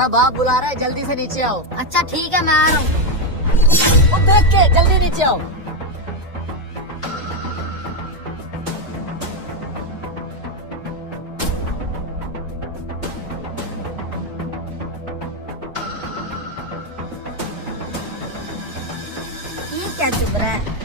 तुम्हारा बाप बुला रहा है, जल्दी से नीचे आओ। अच्छा ठीक है, मैं आ रहा हूँ। देख के जल्दी नीचे आओ। ये क्या चुप रहा है?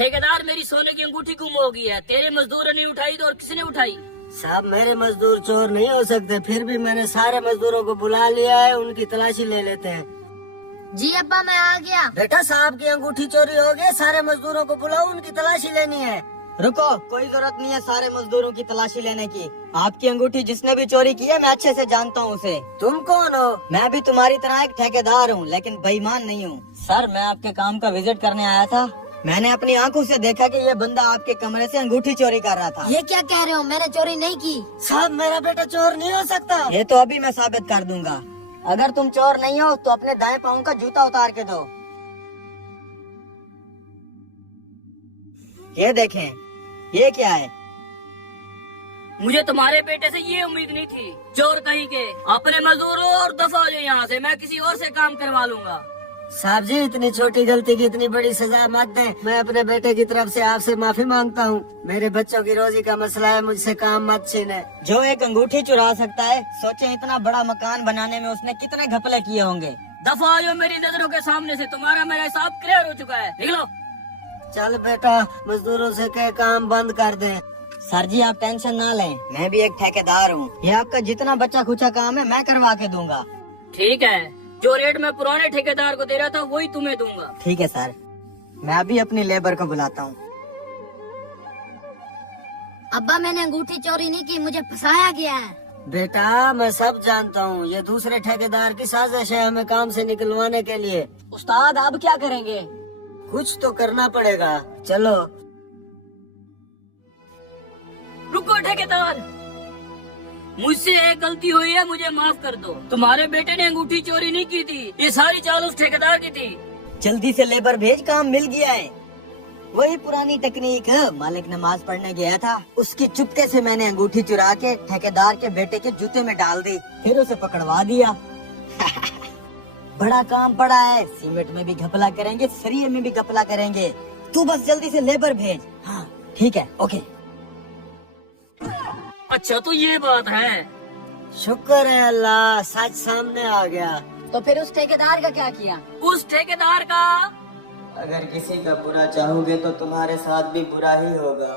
ठेकेदार, मेरी सोने की अंगूठी गुम हो गई है। तेरे मजदूरों ने उठाई तो और किसने उठाई? साहब मेरे मजदूर चोर नहीं हो सकते, फिर भी मैंने सारे मजदूरों को बुला लिया है, उनकी तलाशी ले लेते हैं। जी अब्बा, मैं आ गया। बेटा साहब की अंगूठी चोरी हो गई, सारे मजदूरों को बुलाओ, उनकी तलाशी लेनी है। रुको, कोई जरूरत नहीं है सारे मजदूरों की तलाशी लेने की। आपकी अंगूठी जिसने भी चोरी की है मैं अच्छे से जानता हूँ उसे। तुम कौन हो? मैं भी तुम्हारी तरह एक ठेकेदार हूँ, लेकिन बेईमान नहीं हूँ। सर, मैं आपके काम का विजिट करने आया था। मैंने अपनी आंखों से देखा कि ये बंदा आपके कमरे से अंगूठी चोरी कर रहा था। ये क्या कह रहे हो? मैंने चोरी नहीं की। साहब मेरा बेटा चोर नहीं हो सकता। ये तो अभी मैं साबित कर दूंगा। अगर तुम चोर नहीं हो तो अपने दाएं पाँव का जूता उतार के दो। ये देखें, ये क्या है? मुझे तुम्हारे बेटे से ये उम्मीद नहीं थी। चोर कहीं के। अपने मजदूरों और दफा हो जाओ यहाँ से, मैं किसी और से काम करवा लूंगा। साहब जी, इतनी छोटी गलती की इतनी बड़ी सजा मत दें। मैं अपने बेटे की तरफ से आपसे माफी मांगता हूँ। मेरे बच्चों की रोजी का मसला है, मुझसे काम मत छीने। जो एक अंगूठी चुरा सकता है, सोचे इतना बड़ा मकान बनाने में उसने कितने घपले किए होंगे। दफा हो जाओ मेरी नजरों के सामने से। तुम्हारा मेरा हिसाब क्लियर हो चुका है। निकलो। चल बेटा, मजदूरों से कह काम बंद कर दें। सर जी आप टेंशन ना लें, मैं भी एक ठेकेदार हूँ। ये आपका जितना बच्चा खुचा काम है मैं करवा के दूंगा। ठीक है, जो रेट मैं पुराने ठेकेदार को दे रहा था वही तुम्हें दूंगा। ठीक है सर, मैं अभी अपनी लेबर को बुलाता हूँ। अब्बा, मैंने अंगूठी चोरी नहीं की, मुझे फंसाया गया है। बेटा मैं सब जानता हूँ, ये दूसरे ठेकेदार की साजिश है हमें काम से निकलवाने के लिए। उस्ताद अब क्या करेंगे? कुछ तो करना पड़ेगा, चलो। रुको ठेकेदार, मुझसे एक गलती हुई है, मुझे माफ कर दो। तुम्हारे बेटे ने अंगूठी चोरी नहीं की थी, ये सारी चाल उस ठेकेदार की थी। जल्दी से लेबर भेज, काम मिल गया है। वही पुरानी टेक्निक है, मालिक नमाज पढ़ने गया था, उसकी चुपके से मैंने अंगूठी चुरा के ठेकेदार के बेटे के जूते में डाल दी, फिर उसे पकड़वा दिया। बड़ा काम पड़ा है, सीमेंट में भी घपला करेंगे, सरिये में भी घपला करेंगे। तू बस जल्दी से लेबर भेज। हाँ ठीक है, ओके। अच्छा तो ये बात है। शुक्र है अल्लाह, सच सामने आ गया। तो फिर उस ठेकेदार का क्या किया? उस ठेकेदार का अगर किसी का बुरा चाहोगे तो तुम्हारे साथ भी बुरा ही होगा।